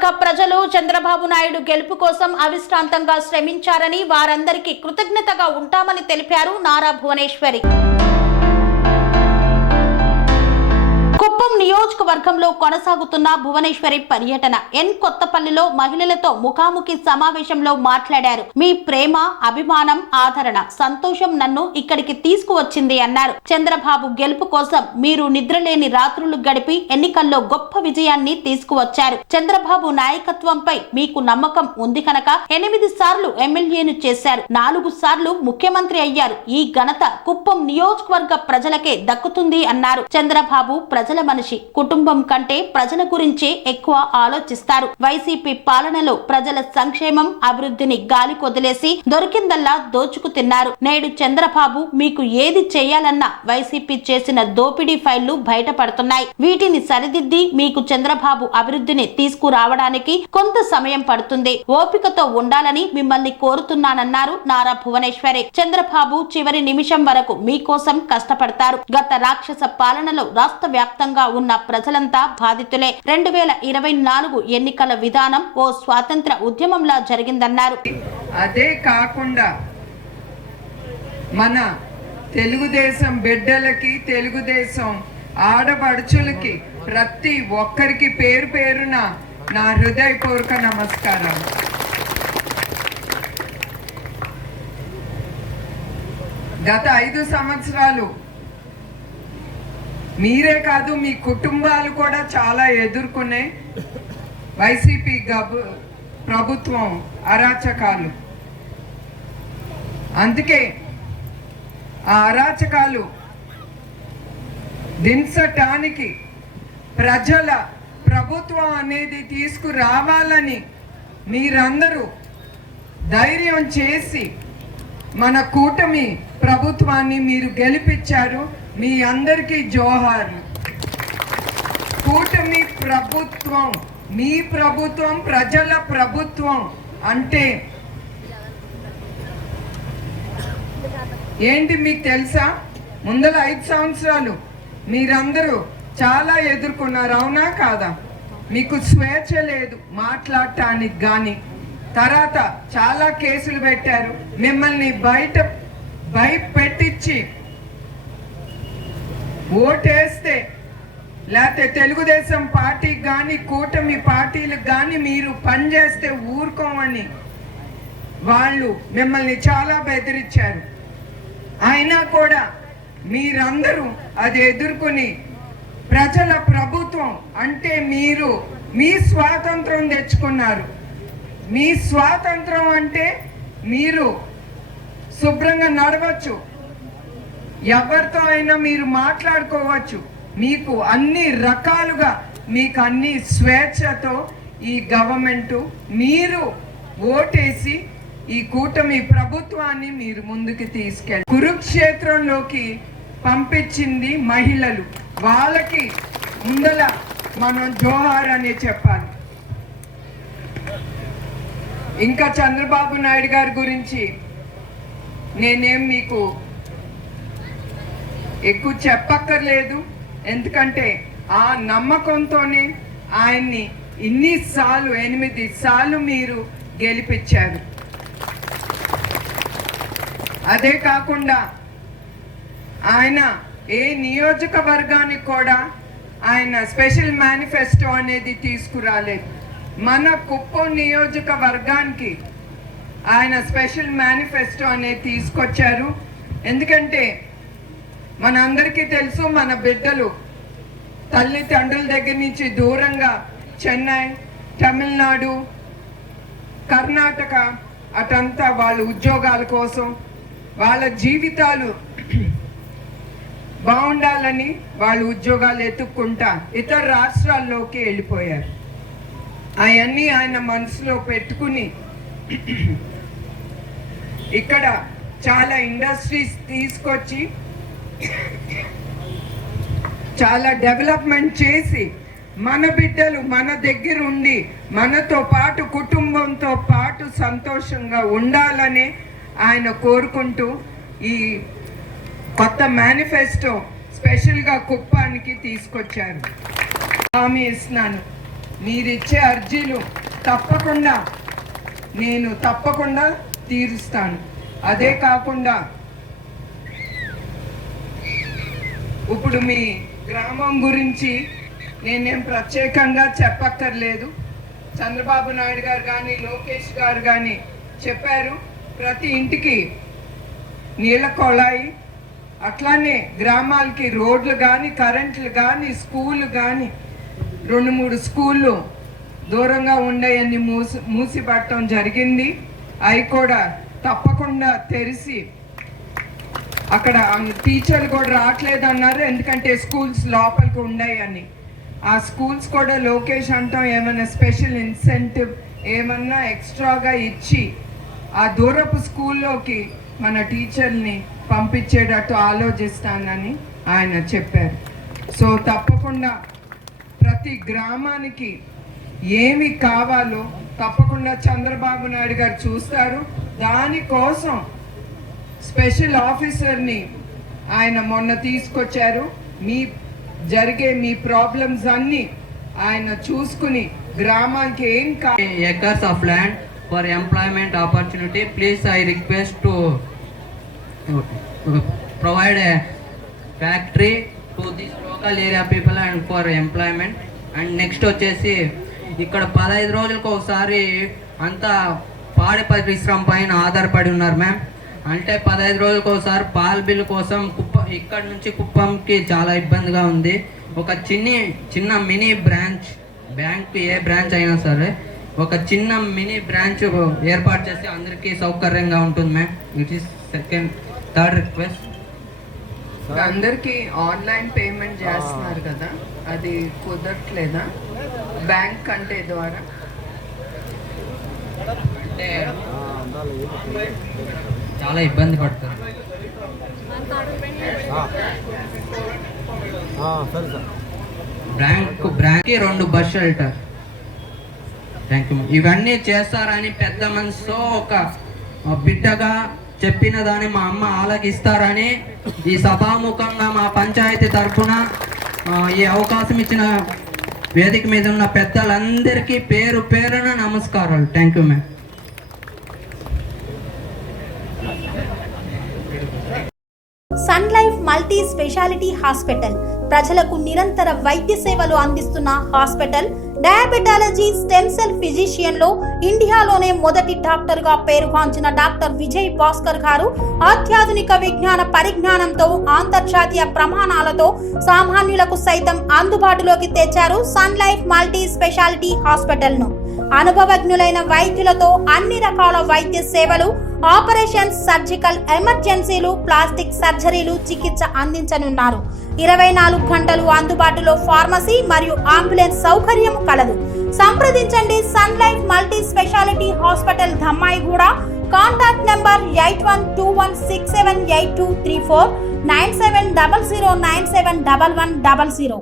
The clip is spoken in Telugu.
నియోజకవర్గ ప్రజలు చంద్రబాబు నాయుడు గెలుపు కోసం అవిశ్రాంతంగా శ్రమించారని వారందరికీ కృతజ్ఞతగా ఉంటామని తెలిపారు నారా భువనేశ్వరి. కుప్పం నియోజకవర్గంలో కొనసాగుతున్న భువనేశ్వరి పర్యటన. కొత్తపల్లిలో మహిళలతో ముఖాముఖి సమావేశంలో మాట్లాడారు. మీ ప్రేమ, అభిమానం, ఆదరణ, సంతోషం నన్ను ఇక్కడికి తీసుకువచ్చింది అన్నారు. చంద్రబాబు గెలుపు కోసం మీరు నిద్రలేని రాత్రులు గడిపి ఎన్నికల్లో గొప్ప విజయాన్ని తీసుకువచ్చారు. చంద్రబాబు నాయకత్వంపై మీకు నమ్మకం ఉంది కనుక 8 సార్లు ఎమ్మెల్యేను చేశారు, 4 సార్లు ముఖ్యమంత్రి అయ్యారు. ఈ ఘనత కుప్పం నియోజకవర్గ ప్రజలకే దక్కుతుంది అన్నారు. చంద్రబాబు ప్రజల మనిషి, కుటుంబం కంటే ప్రజల గురించే ఎక్కువ ఆలోచిస్తారు. వైసీపీ పాలనలో ప్రజల సంక్షేమం, అభివృద్ధిని గాలి కొదిలేసి దొరికిందల్లా దోచుకు తిన్నారు. నేడు చంద్రబాబు మీకు ఏది చేయాలన్నా వైసీపీ చేసిన దోపిడీ ఫైళ్లు బయటపడుతున్నాయి. వీటిని సరిదిద్ది మీకు చంద్రబాబు అభివృద్ధిని తీసుకురావడానికి కొంత సమయం పడుతుంది. ఓపికతో ఉండాలని మిమ్మల్ని కోరుతున్నానన్నారు నారా భువనేశ్వరి. చంద్రబాబు చివరి నిమిషం వరకు మీకోసం కష్టపడతారు. గత రాక్షస పాలనలో రాష్ట్ర వ్యాప్తంగా ఉన్న ప్రజలంతా బాధితులే. 2024 ఎన్నికల విధానం ఓ స్వాతంత్ర ఉద్యమంలా జరిగిందన్నారు. అదే కాకుండా మన తెలుగుదేశం బిడ్డలకి, తెలుగుదేశం ఆడపడుచులకి, ప్రతి ఒక్కరికి పేరు పేరున నా హృదయపూర్వక నమస్కారం. గత 5 సంవత్సరాలు మీరే కాదు, మీ కుటుంబాలు కూడా చాలా ఎదుర్కొనే వైసీపీ ప్రభుత్వం అరాచకాలు. అందుకే ఆ అరాచకాలు దించటానికి ప్రజల ప్రభుత్వం అనేది తీసుకురావాలని మీరందరూ ధైర్యం చేసి మన కూటమి ప్రభుత్వాన్ని మీరు గెలిపించారు. మీ అందరికీ జోహార్లు. కూటమి ప్రభుత్వం, మీ ప్రభుత్వం, ప్రజల ప్రభుత్వం అంటే ఏంటి మీకు తెలుసా? ముందర 5 సంవత్సరాలు మీరందరూ చాలా ఎదుర్కొన్నారు, అవునా కాదా? మీకు స్వేచ్ఛ లేదు మాట్లాడటానికి కానీ. తర్వాత చాలా కేసులు పెట్టారు, మిమ్మల్ని భయపెట్టించి ఓటేస్తే లేకపోతే తెలుగుదేశం పార్టీకి కానీ కూటమి పార్టీలకు కానీ మీరు పనిచేస్తే ఊరుకోమని వాళ్ళు మిమ్మల్ని చాలా బెదిరించారు. అయినా కూడా మీరందరూ అది ఎదుర్కొని ప్రజల ప్రభుత్వం అంటే మీరు మీ స్వాతంత్రం తెచ్చుకున్నారు. మీ స్వాతంత్రం అంటే మీరు శుభ్రంగా నడవచ్చు, ఎవరితో అయినా మీరు మాట్లాడుకోవచ్చు, మీకు అన్ని రకాలుగా మీకు అన్ని స్వేచ్ఛతో ఈ గవర్నమెంట్ మీరు ఓటేసి ఈ కూటమి ప్రభుత్వాన్ని మీరు ముందుకు తీసుకెళ్ళి కురుక్షేత్రంలోకి పంపించింది మహిళలు. వాళ్ళకి ముందల మనం జోహార్ అని చెప్పాలి. ఇంకా చంద్రబాబు నాయుడు గారి గురించి నేనేం మీకు ఎక్కువ చెప్పక్కర్లేదు, ఎందుకంటే ఆ నమ్మకంతోనే ఆయన్ని ఇన్నిసార్లు 8 సార్లు మీరు గెలిపించారు. అదే కాకుండా ఆయన ఏ నియోజకవర్గానికి కూడా ఆయన స్పెషల్ మేనిఫెస్టో అనేది తీసుకురాలేదు. మన కుప్పం నియోజకవర్గానికి ఆయన స్పెషల్ మేనిఫెస్టో అనేది తీసుకొచ్చారు. ఎందుకంటే మనందరికీ తెలుసు, మన బిడ్డలు తల్లిదండ్రుల దగ్గర నుంచి దూరంగా చెన్నై, తమిళనాడు, కర్ణాటక అటంతా వాళ్ళ ఉద్యోగాల కోసం, వాళ్ళ జీవితాలు బాగుండాలని వాళ్ళ ఉద్యోగాలు ఎత్తుక్కుంటా ఇతర రాష్ట్రాల్లోకి వెళ్ళిపోయారు. అవన్నీ ఆయన మనసులో పెట్టుకుని ఇక్కడ చాలా ఇండస్ట్రీస్ తీసుకొచ్చి చాలా డెవలప్మెంట్ చేసి మన బిడ్డలు మన దగ్గర ఉండి మనతో పాటు కుటుంబంతో పాటు సంతోషంగా ఉండాలని ఆయన కోరుకుంటూ ఈ కొత్త మేనిఫెస్టో స్పెషల్గా కుప్పానికి తీసుకొచ్చారు. హామీ ఇస్తున్నాను, మీరిచ్చే అర్జీలు తప్పకుండా తీరుస్తాను. అదే కాకుండా ఇప్పుడు మీ గ్రామం గురించి నేనేం ప్రత్యేకంగా చెప్పక్కర్లేదు. చంద్రబాబు నాయుడు గారు కానీ లోకేష్ గారు కానీ చెప్పారు. ప్రతి ఇంటికి నీళ్ళ కొళాయి, అట్లానే గ్రామాలకి రోడ్లు కానీ కరెంట్లు కానీ స్కూళ్ళు కానీ 2-3 స్కూళ్ళు దూరంగా ఉండేవన్నీ మూసిపట్టడం జరిగింది. అవి కూడా తప్పకుండా తెరిచి అక్కడ టీచర్లు కూడా రావట్లేదు అన్నారు, ఎందుకంటే స్కూల్స్ లోపలికి ఉన్నాయని. ఆ స్కూల్స్ కూడా లోకేష్ అంటాం ఏమైనా స్పెషల్ ఇన్సెంటివ్ ఏమన్నా ఎక్స్ట్రాగా ఇచ్చి ఆ దూరపు స్కూల్లోకి మన టీచర్ని పంపించేటట్టు ఆలోచిస్తానని ఆయన చెప్పారు. సో తప్పకుండా ప్రతి గ్రామానికి ఏమి కావాలో తప్పకుండా చంద్రబాబు నాయుడు గారు చూస్తారు. దానికోసం స్పెషల్ ఆఫీసర్ని ఆయన మొన్న తీసుకొచ్చారు. మీ ప్రాబ్లమ్స్ అన్ని ఆయన చూసుకుని గ్రామానికి ఏం acres of land for employment opportunity. Please, I request to provide a factory to this local area people and for employment. And next వచ్చేసి ఇక్కడ 15 రోజులకు ఒకసారి అంతా పాడి పరిశ్రమ పైన ఆధారపడి ఉన్నారు మ్యామ్. అంటే 15 రోజులకు ఒకసారి పాల బిల్లు కోసం ఇక్కడ నుంచి కుప్పంకి చాలా ఇబ్బందిగా ఉంది. ఒక చిన్న మినీ బ్రాంచ్, బ్యాంక్ ఏ బ్రాంచ్ అయినా సరే ఒక చిన్న మినీ బ్రాంచ్ ఏర్పాటు చేస్తే అందరికీ సౌకర్యంగా ఉంటుంది ma'am. It is third request. అందరికీ ఆన్లైన్ పేమెంట్ చేస్తున్నారు కదా, అది కుదరట్లేదా బ్యాంక్ కంటే ద్వారా? అంటే చాలా ఇబ్బంది పడుతుంది. బ్యాంక్కి 2 బస్ షెల్టర్. Thank you. ఇవన్నీ చేస్తారని పెద్ద మనసుతో ఒక బిడ్డగా చెప్పిన దాన్ని మా అమ్మ ఆలకిస్తారని ఈ సభాముఖంగా మా పంచాయతీ తరఫున ఈ అవకాశం ఇచ్చిన వేదిక మీద ఉన్న పెద్దలందరికీ పేరు పేరున నమస్కారాలు. Thank you ma'am. Sun Life multi speciality hospital ప్రజలకు నిరంతర వైద్య సేవలు అందిస్తున్న hospital. Diabetology, stem cell physician లో ఇండియాలోనే మొదటి డాక్టర్ గా పేరుగాంచిన డాక్టర్ విజయ్ భాస్కర్ గారు అత్యాధునిక విజ్ఞాన పరిజ్ఞానంతో అంతర్జాతీయ ప్రమాణాలతో సామాన్యులకు సైతం అందుబాటులోకి తెచ్చారు Sun Life multi speciality hospital ను. అనుభవజ్ఞులైన వైద్యులతో అన్ని రకాల వైద్య సేవలు, ఆపరేషన్స్, సర్జికల్ ఎమర్జెన్సీలు, ప్లాస్టిక్ సర్జరీలు, చికిత్స అందించనున్నారు. 24 గంటలు అందుబాటులో ఫార్మసీ మరియు అంబులెన్స్ సౌకర్యం కలదు. సంప్రదించండి Sun Life multi speciality hospital, Dhammaiguda. Contact number 8121678234, 9700971100.